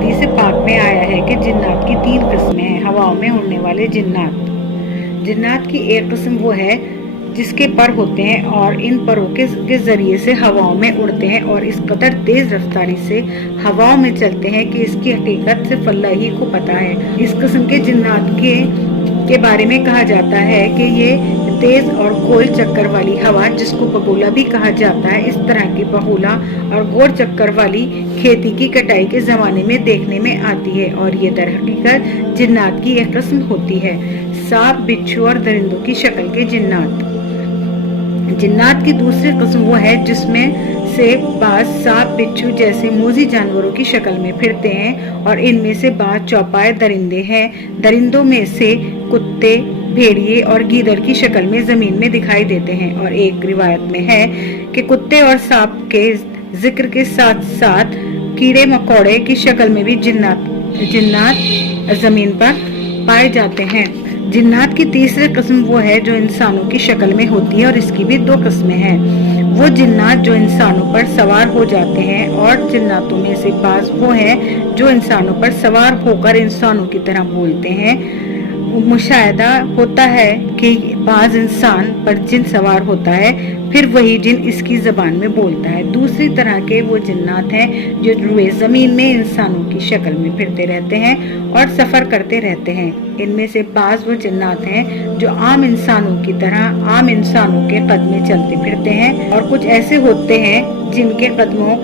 हदीस पाक में आया है कि जिन्नात की 3 किस्में हैं। हवाओं में उड़ने वाले जिन्नात। जिन्नात की एक किस्म वो है जिसके पर होते हैं और इन परों के जरिए से हवाओं में उड़ते हैं और इस कदर तेज रफ्तारी से हवाओं में चलते हैं कि इसकी हकीकत सिर्फ अल्लाह ही को पता है। इस किस्म के जिन्नात के बारे में कहा जाता है कि ये तेज और गोल चक्कर वाली हवा, जिसको बगोला भी कहा जाता है, इस तरह की बगोला और गोल चक्कर वाली खेती की कटाई के जमाने में देखने में आती है और ये दर हकीकत जिन्नात की एक किस्म होती है। सांप, बिच्छू और दरिंदों की शक्ल के जिन्नात। जिन्नात की दूसरी किस्म वो है जिसमें से बाज सांप, बिच्छू जैसे मोजी जानवरों की शक्ल में फिरते हैं और इनमें से बाज चौपाए दरिंदे हैं। दरिंदों में से कुत्ते, भेड़िए और गीदड़ की शक्ल में जमीन में दिखाई देते हैं और एक रिवायत में है कि कुत्ते और सांप के जिक्र के साथ साथ कीड़े मकोड़े की शक्ल में भी जिन्नात जमीन पर पाए जाते हैं। जिन्नात की तीसरी किस्म वो है जो इंसानों की शक्ल में होती है और इसकी भी 2 किस्में हैं। वो जिन्नात जो इंसानों पर सवार हो जाते हैं और जिन्नातों में से बाज वो हैं जो इंसानों पर सवार होकर इंसानों की तरह बोलते हैं। मुशाहिदा होता है कि बाज इंसान पर जिन सवार होता है, फिर वही जिन इसकी जबान में बोलता है। दूसरी तरह के वो जिन्नात हैं जो रुए जमीन में इंसानों की शक्ल में फिरते रहते हैं और सफर करते रहते हैं। इनमें से बाज वो जिन्नात हैं जो आम इंसानों की तरह आम इंसानों के कद में चलते फिरते हैं और कुछ ऐसे होते हैं जिनके कदमों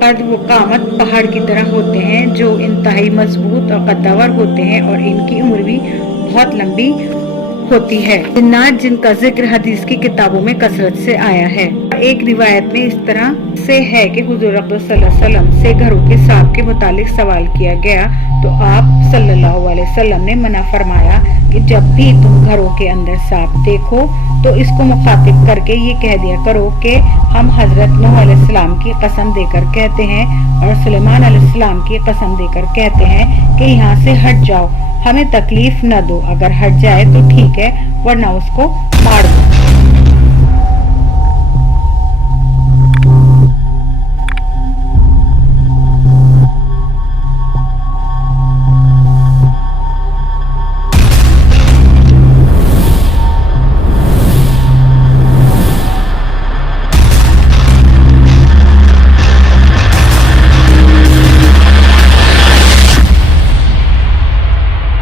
कद वो कामत पहाड़ की तरह होते हैं, जो इंतहाई मजबूत और कद्दावर होते हैं और इनकी उम्र भी बहुत लंबी होती है। जिन्नात जिनका जिक्र हदीस की किताबों में कसरत से आया है। एक रिवायत में इस तरह से है कि हुजूर अकबर सल्लल्लाहु अलैहि वसल्लम से घरों के सांप के मुतालिक सवाल किया गया तो आप सल्लल्लाहु अलैहि वसल्लम ने मना फरमाया कि जब भी तुम घरों के अंदर सांप देखो तो इसको मुखातिब करके ये कह दिया करो कि हम हजरत नूह अलैहिस्सलाम की कसम देकर कहते हैं और सुलेमान अलैहिस्सलाम की कसम देकर कहते हैं कि यहाँ से हट जाओ, हमें तकलीफ न दो। अगर हट जाए तो ठीक है, वरना उसको मार दो।